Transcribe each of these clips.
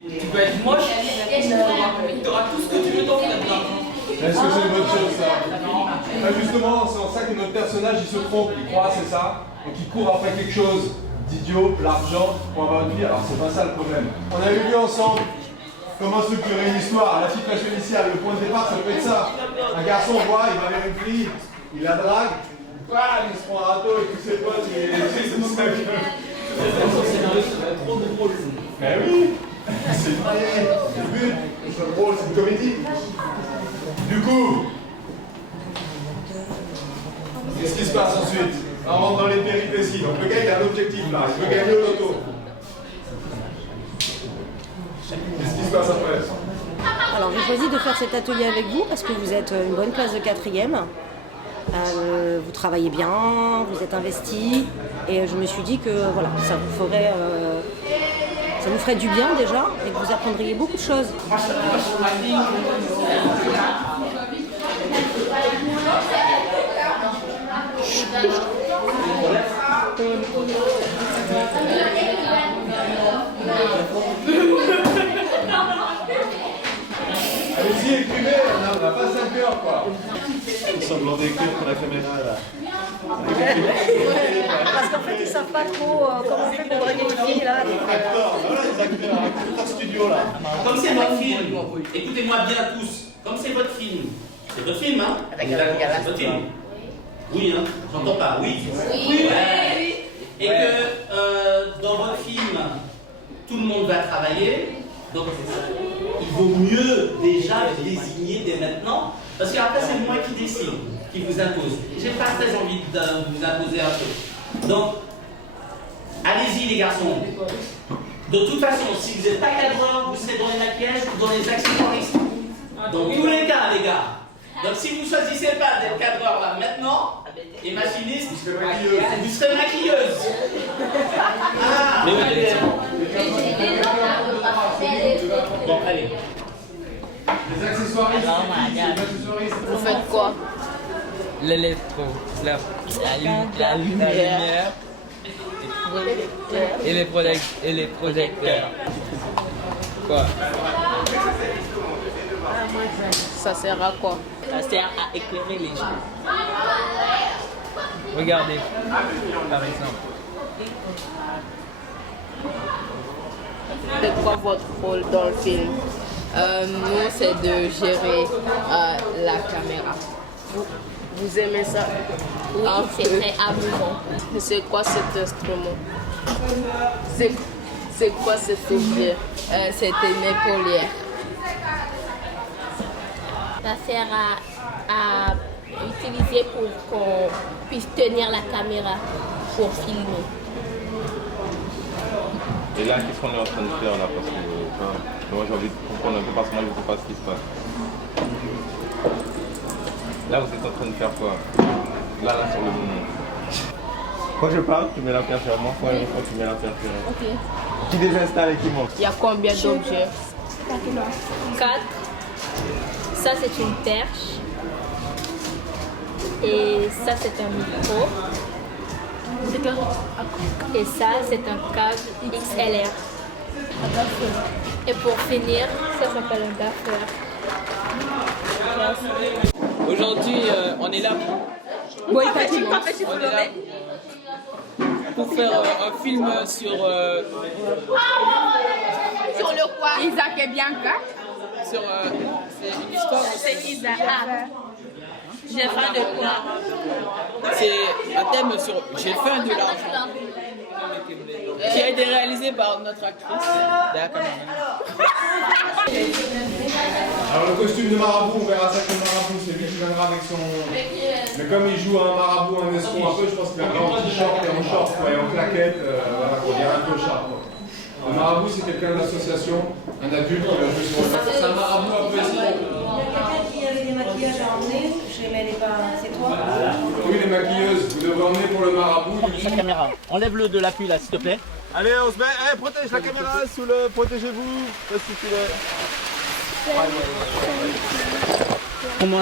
Tu peux être moche, tu auras tout ce que tu veux dans le temps. Est-ce que c'est une bonne chose ça? Justement, c'est en ça que notre personnage il se trompe, il croit c'est ça, donc il court après quelque chose d'idiot, l'argent, pour avoir une vie, alors c'est pas ça le problème. On avait vu ensemble comment structurer une histoire, la situation initiale, le point de départ ça peut être ça. Un garçon voit, il va vers une fille, il la drague, il se prend un râteau et tous ses potes, il est tout ça. C'est trop drôle. Mais oui, c'est le but, c'est drôle, c'est une comédie. Du coup, qu'est-ce qui se passe ensuite? On rentre dans les péripéties. Donc le gars il a un objectif là, il veut gagner au loto. Qu'est-ce qui se passe après? Alors j'ai choisi de faire cet atelier avec vous parce que vous êtes une bonne classe de 4e. Vous travaillez bien, vous êtes investis et je me suis dit que voilà, ça vous ferait du bien déjà et que vous apprendriez beaucoup de choses. Allez-y, écrivez, on n'a pas 5 heures quoi. Semblant d'écrire pour la caméra là. Parce qu'en fait ils savent pas trop comment on fait pour draguer une fille là. Voilà les acteurs studio là. Comme c'est votre film, écoutez-moi bien tous, comme c'est votre film, hein? C'est votre film. Oui, hein? J'entends pas, oui. Oui. Et que dans votre film, tout le monde va travailler, donc il vaut mieux déjà désigner dès maintenant, parce qu'après c'est moi qui décide, qui vous impose. J'ai pas très envie de vous imposer un peu. Donc, allez-y les garçons. De toute façon, si vous n'êtes pas cadreur, vous serez dans les maquillages ou dans les accessoiristes. Dans tous les cas, les gars. Donc si vous ne choisissez pas d'être cadreur là maintenant, et machiniste, vous serez maquilleuse. Ah, mais oui, bon, allez. Les accessoiristes, Vous faites quoi? L'électro, la lumière et les projecteurs. Quoi? Ça sert à quoi? Ça sert à éclairer les gens. Regardez, par exemple. C'est quoi votre rôle dans le film? Nous, c'est de gérer la caméra. Vous aimez ça? Oui, c'est très amusant. C'est quoi cet instrument? C'est quoi cet objet? C'est une épaulière. Ça sert à utiliser pour qu'on puisse tenir la caméra pour filmer. Et là, qu'est-ce qu'on est en train de faire là? Parce que moi j'ai envie de comprendre un peu parce que moi je ne sais pas ce qui se passe. Là, vous êtes en train de faire quoi? Là, sur le moment. Quand je parle, tu mets la pierre sur moi. Quand tu mets la pierre sur moi. Ok. Qui désinstalle et qui monte? Il y a combien d'objets? 4. Ça, c'est une perche. Et ça, c'est un micro. Et ça, c'est un câble XLR. Et pour finir, ça s'appelle un gaffeur. Aujourd'hui, on est là pour faire un film sur le quoi? Isaac et Bianca. c'est une histoire. C'est Isaac. J'ai faim de quoi? C'est un thème sur j'ai faim de l'argent. Qui a été réalisé par notre actrice. Alors le costume de marabout, on verra ça comme marabout, c'est lui qui viendra avec son... Mais comme il joue un marabout, un escroc un peu, je pense qu'il a un t-shirt et en short, quoi, et en claquette, voilà, pour dire un peu sharp. Le marabout, c'est quelqu'un de l'association, un adulte qui va jouer sur le... C'est un marabout un peu escroc. Il y a quelqu'un qui avait des maquillages à emmener, mais elle est pas... C'est toi? Oui, les maquilleuses, vous devez emmener pour le marabout. La caméra, enlève-le de l'appui là s'il te plaît. Allez, on se met. Protège la caméra sous le. Protégez-vous. Parce que tu le. Prends-moi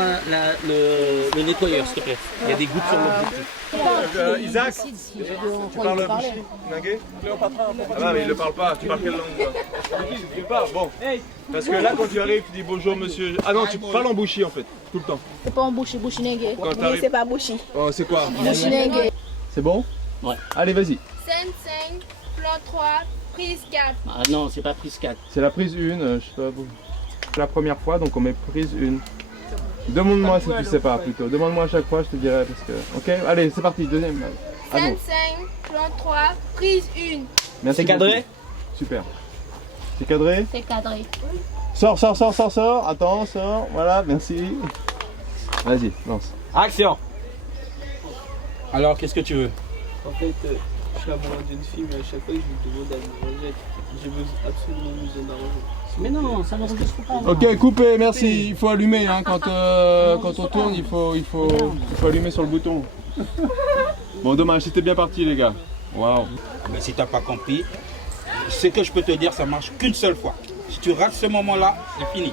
le nettoyeur, s'il te plaît. Il y a des gouttes sur l'objectif. Isaac, tu parles bouchi, Ningué? Ah mais il ne parle pas, tu parles quelle langue toi? Tu parles, bon. Parce que là quand tu arrives, tu dis bonjour monsieur. Ah non, tu parles en bouchi en fait, tout le temps. C'est pas en bouchi, bouchi Ningué. Quand t'arrives- C'est pas bouchi. Oh, c'est quoi? Bouchi Ningué. C'est bon? Ouais. Allez, vas-y. Scène 5, plan 3, prise 4. Ah non, c'est pas prise 4. C'est la prise 1, je sais pas. La première fois, donc on met prise 1. Demande-moi si tu sais pas plutôt. Demande-moi à chaque fois, je te dirai parce que. Ok, allez, c'est parti, deuxième. Ah Scène non. 5, plan 3, prise 1. Merci C'est cadré? beaucoup. Super. C'est cadré? C'est cadré. Sors. Attends, sors. Voilà, merci. Vas-y, lance. Action! Alors, qu'est-ce que tu veux? En fait, je suis amoureux d'une fille, mais à chaque fois que je lui demande à me rejette. Je veux absolument nous en arranger. Mais non, ça n'enregistre pas. non. Ok, coupé, merci. Il faut allumer hein, quand on tourne, il faut allumer sur le bouton. Bon, dommage, c'était bien parti les gars. Waouh. Mais si t'as pas compris, ce que je peux te dire, ça marche qu'une seule fois. Si tu rates ce moment-là, c'est fini.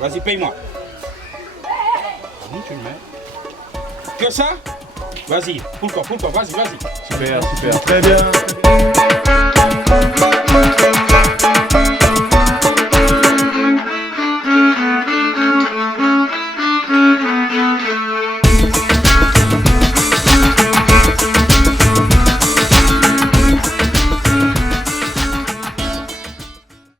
Vas-y, paye-moi. Tu le mets. Que ça? Vas-y, pull corps, vas-y. Super, très bien.